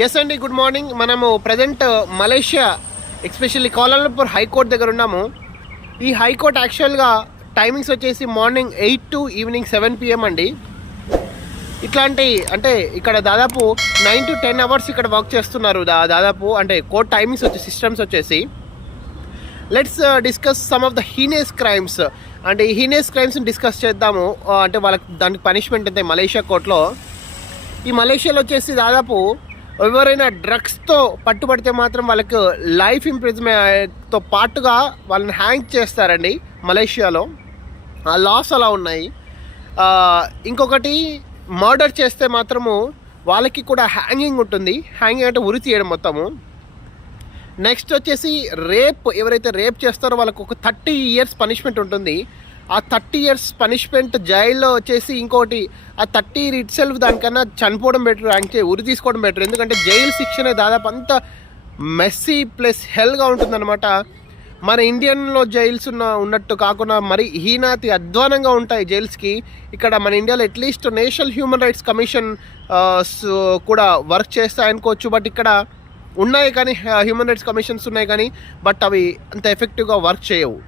Yes అండి, good morning. మనము present Malaysia especially Kuala Lumpur high court దగ్గర ఉన్నాము. ఈ హైకోర్ట్ యాక్చువల్గా టైమింగ్స్ వచ్చేసి మార్నింగ్ 8 to ఈవినింగ్ 7 PM అండి. ఇట్లాంటి అంటే ఇక్కడ దాదాపు 9 to 10 అవర్స్ ఇక్కడ వర్క్ చేస్తున్నారు దాదాపు. అంటే కోర్ట్ టైమింగ్స్ వచ్చి సిస్టమ్స్ వచ్చేసి let's discuss some of the heinous crimes. అంటే ఈ హీనియస్ క్రైమ్స్ని డిస్కస్ చేద్దాము. అంటే వాళ్ళకి దానికి పనిష్మెంట్ అయితే మలేషియా కోర్టులో. ఈ మలేషియాలో వచ్చేసి దాదాపు ఎవరైనా డ్రగ్స్తో పట్టుబడితే మాత్రం వాళ్ళకు లైఫ్ ఇంప్రిజన్మెంట్తో పాటుగా వాళ్ళని హ్యాంగ్ చేస్తారండి మలేషియాలో. ఆ లాస్ అలా ఉన్నాయి. ఇంకొకటి మర్డర్ చేస్తే మాత్రము వాళ్ళకి కూడా హ్యాంగింగ్ ఉంటుంది. హ్యాంగింగ్ అంటే ఉరి తీయడం మొత్తము. నెక్స్ట్ వచ్చేసి రేప్, ఎవరైతే రేప్ చేస్తారో వాళ్ళకు ఒక 30 years పనిష్మెంట్ ఉంటుంది. ఆ 30 years పనిష్మెంట్ జైల్లో వచ్చేసి ఇంకోటి ఆ 30 years ఇట్ సెల్ఫ్ దానికన్నా చనిపోవడం బెటర్, అంటే ఉరి తీసుకోవడం బెటర్. ఎందుకంటే జైలు శిక్షణ దాదాపు అంతా మెస్సీ ప్లస్ హెల్గా ఉంటుందన్నమాట. మన ఇండియన్లో జైల్స్ ఉన్నట్టు కాకుండా మరి హీనాతి అధ్వానంగా ఉంటాయి జైల్స్కి. ఇక్కడ మన ఇండియాలో at least national human rights commission కూడా వర్క్ చేస్తాయనుకోవచ్చు. బట్ ఇక్కడ ఉన్నాయి కానీ హ్యూమన్ రైట్స్ కమిషన్స్ ఉన్నాయి కానీ బట్ అవి అంత ఎఫెక్టివ్గా వర్క్ చేయవు.